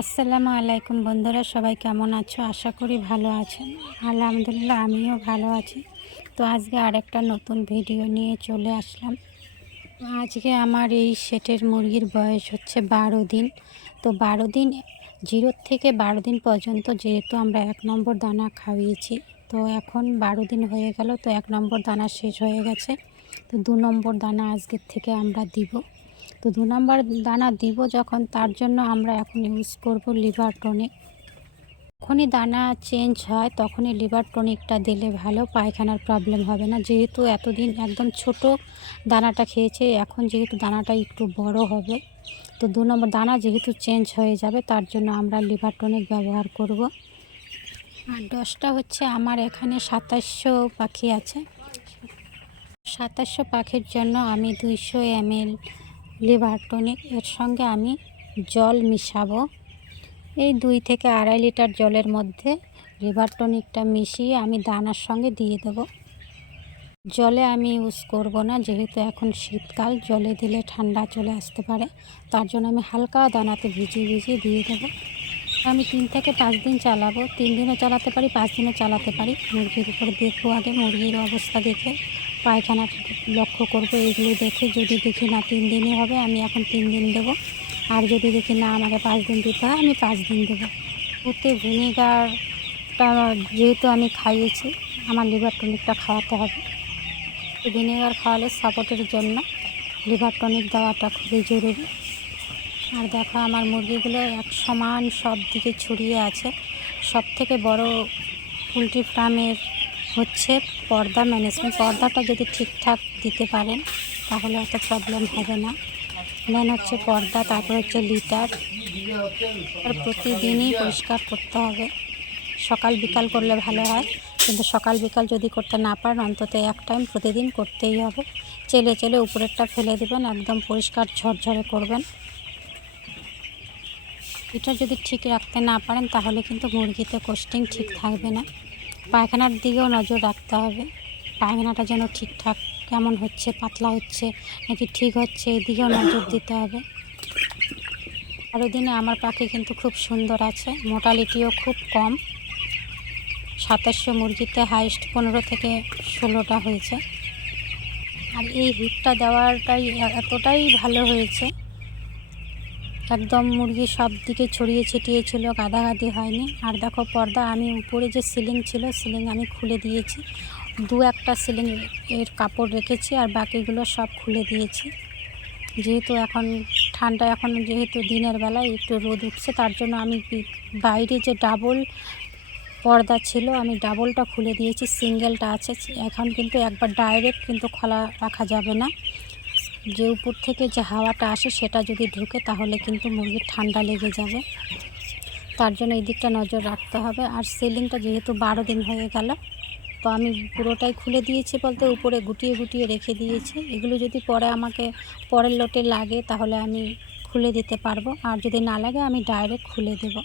আসসালামু আলাইকুম বন্ধুরা, সবাই কেমন আছো? আশা করি ভালো আছেন। আলহামদুলিল্লাহ, আমিও ভালো আছি। তো আজকে আরেকটা নতুন ভিডিও নিয়ে চলে আসলাম। তো আজকে আমার এই সেটের মুরগির বয়স হচ্ছে 12 দিন। তো 12 দিন, 0 থেকে 12 দিন পর্যন্ত যেহেতু আমরা 1 নম্বর দানা খাইয়েছি, তো এখন 12 দিন হয়ে গেল। তো 1 নম্বর দানা শেষ হয়ে গেছে। তো 2 নম্বর দানা আজকের থেকে আমরা দিব। তো 2 নম্বর দানা দিব যখন, তার জন্য আমরা এখন ইউজ করব লিভার টনিক। যখনই দানা চেঞ্জ হয় তখনই লিভার টনিকটা দিলে ভালো, পায়খানার প্রবলেম হবে না। যেহেতু এতদিন একদম ছোট দানাটা খেয়েছে, এখন যেহেতু দানাটা একটু বড় হবে, তো 2 নম্বর দানা যেহেতু চেঞ্জ হয়ে যাবে, তার জন্য আমরা লিভার টনিক ব্যবহার করব। আর ডোজটা হচ্ছে, আমার এখানে 2700 পাখি আছে। 2700 পাখির জন্য আমি 200 ml লিভার টনিক, এর সঙ্গে আমি জল মিশাবো। এই 2 থেকে 2.5 লিটার জলের মধ্যে লিভার টনিকটা মিশিয়ে আমি দানার সঙ্গে দিয়ে দেবো। জলে আমি ইউজ করব না, যেহেতু এখন শীতকাল, জলে দিলে ঠান্ডা চলে আসতে পারে। তার জন্য আমি হালকা দানাতে ভিজিয়ে দিয়ে দেবো। আমি 3 থেকে 5 দিন চালাবো। 3 দিনও চালাতে পারি, 5 দিনও চালাতে পারি। মুরগির উপর দেখবো, আগে মুরগির অবস্থা দেখে পায়খানা লক্ষ্য করব। এইগুলো দেখে যদি দেখি না 3 দিনই হবে, আমি এখন 3 দিন দেবো। আর যদি দেখি না আমাকে 5 দিন দিতে হয়, আমি 5 দিন দেবো। ওতে ভিনেগারটা যেহেতু আমি খাইয়েছি, আমার লিভার টনিকটা খাওয়াতে হবে। ভিনেগার খাওয়ালে সাপোর্টের জন্য লিভার টনিক দেওয়াটা খুবই জরুরি। আর দেখো, আমার মুরগিগুলো এক সমান সব দিকে ছড়িয়ে আছে। সবথেকে বড় পোলট্রি ফার্মের হচ্ছে পর্দা ম্যানেজমেন্ট। পর্দাটা যদি ঠিকঠাক দিতে পারেন তাহলে অত প্রবলেম হবে না। মেন হচ্ছে পর্দা, তারপর হচ্ছে লিটার। আর প্রতিদিনই পরিষ্কার করতে হবে। সকাল বিকাল করলে ভালো হয়, কিন্তু সকাল বিকাল যদি করতে না পারেন, অন্তত এক টাইম প্রতিদিন করতেই হবে। চেলে উপরেরটা ফেলে দেবেন, একদম পরিষ্কার ঝরঝরে করবেন। এটা যদি ঠিক রাখতে না পারেন তাহলে কিন্তু মুরগিতে কোস্টিং ঠিক থাকবে না। পায়খানার দিকেও নজর রাখতে হবে, পায়খানাটা যেন ঠিকঠাক কেমন হচ্ছে, পাতলা হচ্ছে নাকি ঠিক হচ্ছে, এদিকেও নজর দিতে হবে। 12 দিনে আমার পাখি কিন্তু খুব সুন্দর আছে, মোটালিটিও খুব কম। 2700 মুরগিতে হাইস্ট 15 থেকে 16টা হয়েছে। আর এই হিটটা দেওয়াটাই এতটাই ভালো হয়েছে, একদম মুরগি সব দিকে ছড়িয়ে ছিটিয়ে ছিল, গাদাগাদি হয়নি। আর দেখো, পর্দা আমি উপরে যে সিলিং ছিল, সিলিং আমি খুলে দিয়েছি। 2-1টা সিলিং এর কাপড় রেখেছি, আর বাকিগুলো সব খুলে দিয়েছি। যেহেতু এখন ঠান্ডা, এখন যেহেতু দিনের বেলায় একটু রোদ উঠছে, তার জন্য আমি বাইরে যে ডাবল পর্দা ছিল, আমি ডাবলটা খুলে দিয়েছি। সিঙ্গেলটা আছে এখন, কিন্তু একবার ডাইরেক্ট কিন্তু খোলা রাখা যাবে না। যে উপর থেকে যে হাওয়াটা আসে সেটা যদি ঢুকে তাহলে কিন্তু মুরগির ঠান্ডা লেগে যাবে। তার জন্য এই দিকটা নজর রাখতে হবে। আর সিলিংটা যেহেতু 12 দিন হয়ে গেল, তো আমি পুরোটাই খুলে দিয়েছি, বলতে উপরে গুটিয়ে রেখে দিয়েছি। এগুলো যদি পরে আমাকে পরের লটে লাগে তাহলে আমি খুলে দিতে পারবো, আর যদি না লাগে আমি ডাইরেক্ট খুলে দেব।